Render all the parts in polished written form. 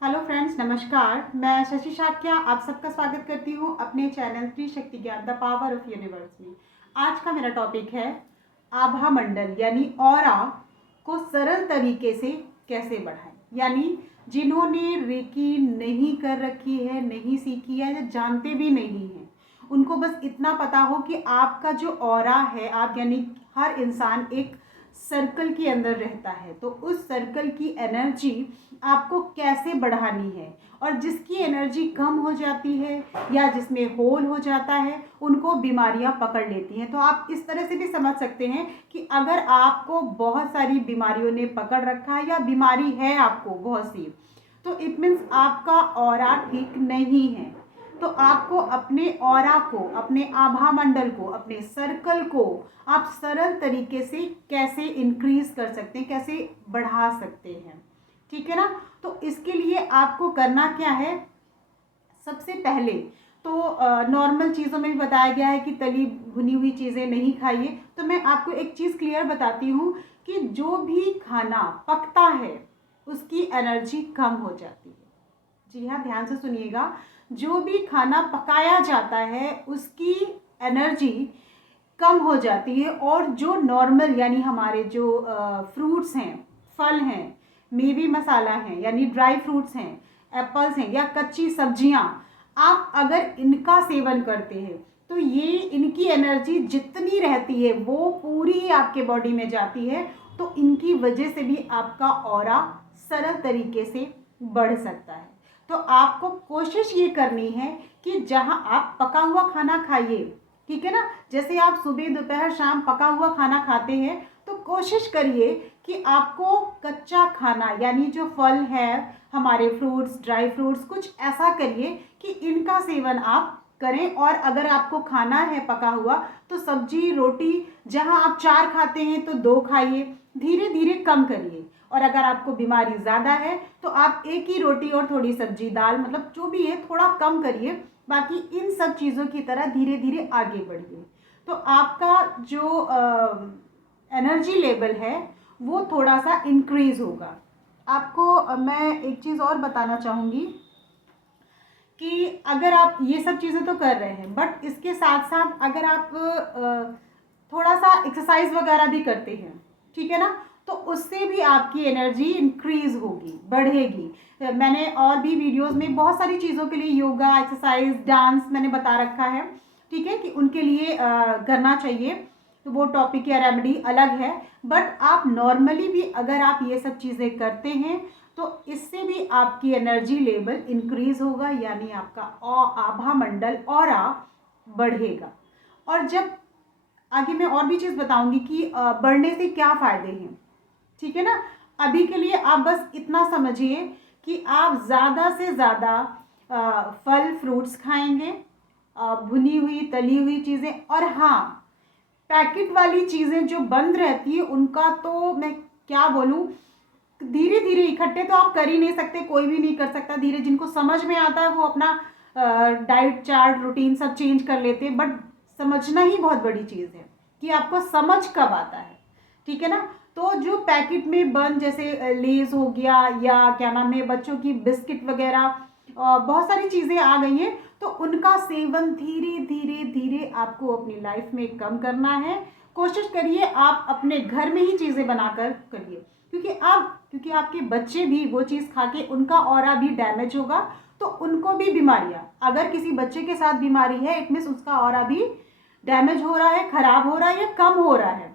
Hello friends, नमस्कार। मैं शशि शाक्या आप सबका स्वागत करती हूँ अपने चैनल स्त्री शक्ति ज्ञान द पावर ऑफ यूनिवर्स में। आज का मेरा टॉपिक है आभा मंडल यानी ऑरा को सरल तरीके से कैसे बढ़ाएं। यानी जिन्होंने रेकी नहीं कर रखी है, नहीं सीखी है या जानते भी नहीं हैं, उनको बस इतना पता हो कि आपका जो ऑरा है, आप यानी हर इंसान एक सर्कल के अंदर रहता है, तो उस सर्कल की एनर्जी आपको कैसे बढ़ानी है। और जिसकी एनर्जी कम हो जाती है या जिसमें होल हो जाता है, उनको बीमारियां पकड़ लेती हैं। तो आप इस तरह से भी समझ सकते हैं कि अगर आपको बहुत सारी बीमारियों ने पकड़ रखा है या बीमारी है आपको बहुत सी, तो इट मीन्स आपका ऑरा ठीक नहीं है। तो आपको अपने ऑरा को, अपने आभा मंडल को, अपने सर्कल को आप सरल तरीके से कैसे इंक्रीज कर सकते हैं, कैसे बढ़ा सकते हैं, ठीक है ना। तो इसके लिए आपको करना क्या है, सबसे पहले तो नॉर्मल चीज़ों में भी बताया गया है कि तली भुनी हुई चीज़ें नहीं खाइए। तो मैं आपको एक चीज़ क्लियर बताती हूँ कि जो भी खाना पकता है उसकी एनर्जी कम हो जाती है। जी हाँ, ध्यान से सुनिएगा। जो भी खाना पकाया जाता है उसकी एनर्जी कम हो जाती है, और जो नॉर्मल यानी हमारे जो फ्रूट्स हैं, फल हैं, मेवी मसाला हैं यानी ड्राई फ्रूट्स हैं, एप्पल्स हैं या कच्ची सब्जियां, आप अगर इनका सेवन करते हैं तो ये इनकी एनर्जी जितनी रहती है वो पूरी आपके बॉडी में जाती है। तो इनकी वजह से भी आपका ऑरा सरल तरीके से बढ़ सकता है। तो आपको कोशिश ये करनी है कि जहाँ आप पका हुआ खाना खाइए, ठीक है ना। जैसे आप सुबह दोपहर शाम पका हुआ खाना खाते हैं, तो कोशिश करिए कि आपको कच्चा खाना यानी जो फल है, हमारे फ्रूट्स, ड्राई फ्रूट्स, कुछ ऐसा करिए कि इनका सेवन आप करें। और अगर आपको खाना है पका हुआ तो सब्जी रोटी जहां आप 4 खाते हैं तो 2 खाइए, धीरे धीरे कम करिए। और अगर आपको बीमारी ज़्यादा है तो आप एक ही रोटी और थोड़ी सब्जी दाल, मतलब जो भी है थोड़ा कम करिए। बाकी इन सब चीज़ों की तरह धीरे धीरे आगे बढ़िए। तो आपका जो एनर्जी लेवल है वो थोड़ा सा इंक्रीज होगा। आपको मैं एक चीज़ और बताना चाहूँगी कि अगर आप ये सब चीज़ें तो कर रहे हैं, बट इसके साथ साथ अगर आप थोड़ा सा एक्सरसाइज वगैरह भी करते हैं, ठीक है ना, तो उससे भी आपकी एनर्जी इंक्रीज होगी, बढ़ेगी। मैंने और भी वीडियोस में बहुत सारी चीज़ों के लिए योगा, एक्सरसाइज, डांस मैंने बता रखा है, ठीक है, कि उनके लिए करना चाहिए। तो वो टॉपिक या रेमेडी अलग है। बट आप नॉर्मली भी अगर आप ये सब चीज़ें करते हैं तो इससे भी आपकी एनर्जी लेवल इंक्रीज होगा, यानी आपका आभा मंडल ऑरा बढ़ेगा। और जब आगे मैं और भी चीज़ बताऊंगी कि बढ़ने से क्या फ़ायदे हैं, ठीक है ना। अभी के लिए आप बस इतना समझिए कि आप ज़्यादा से ज़्यादा फल फ्रूट्स खाएंगे, भुनी हुई तली हुई चीज़ें, और हाँ, पैकेट वाली चीज़ें जो बंद रहती है उनका तो मैं क्या बोलूँ, धीरे धीरे, इकट्ठे तो आप कर ही नहीं सकते, कोई भी नहीं कर सकता। धीरे जिनको समझ में आता है वो अपना डाइट चार्ट रूटीन सब चेंज कर लेते हैं। बट समझना ही बहुत बड़ी चीज़ है कि आपको समझ कब आता है, ठीक है ना। तो जो पैकेट में बंद जैसे लेज हो गया या क्या नाम है बच्चों की बिस्किट वगैरह, बहुत सारी चीज़ें आ गई हैं, तो उनका सेवन धीरे धीरे धीरे आपको अपनी लाइफ में कम करना है। कोशिश करिए आप अपने घर में ही चीज़ें बनाकर करिए, क्योंकि आपके बच्चे भी वो चीज़ खा के उनका ऑरा भी डैमेज होगा, तो उनको भी बीमारियां, अगर किसी बच्चे के साथ बीमारी है इट मीन्स उसका ऑरा भी डैमेज हो रहा है, खराब हो रहा है या कम हो रहा है।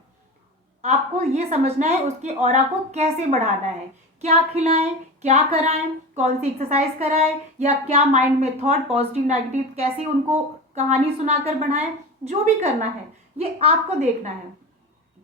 आपको ये समझना है उसके ऑरा को कैसे बढ़ाना है, क्या खिलाएं, क्या कराएं, कौन सी एक्सरसाइज कराएं, या क्या माइंड में थॉट पॉजिटिव नेगेटिव कैसे उनको कहानी सुनाकर बढ़ाएं। जो भी करना है ये आपको देखना है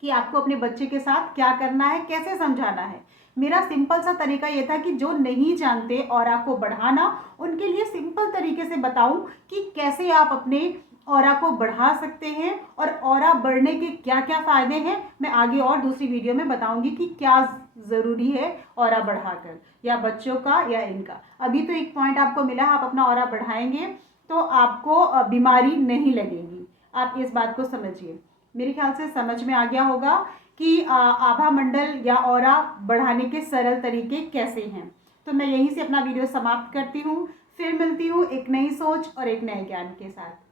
कि आपको अपने बच्चे के साथ क्या करना है, कैसे समझाना है। मेरा सिंपल सा तरीका ये था कि जो नहीं जानते ऑरा को बढ़ाना, उनके लिए सिंपल तरीके से बताऊं कि कैसे आप अपने ऑरा को बढ़ा सकते हैं और ऑरा बढ़ने के क्या क्या फ़ायदे हैं। मैं आगे और दूसरी वीडियो में बताऊंगी कि क्या ज़रूरी है ऑरा बढ़ाकर, या बच्चों का या इनका। अभी तो एक पॉइंट आपको मिला, आप अपना ऑरा बढ़ाएंगे तो आपको बीमारी नहीं लगेगी। आप इस बात को समझिए। मेरे ख्याल से समझ में आ गया होगा कि आभा मंडल या ऑरा बढ़ाने के सरल तरीके कैसे हैं। तो मैं यहीं से अपना वीडियो समाप्त करती हूँ। फिर मिलती हूँ एक नई सोच और एक नए ज्ञान के साथ।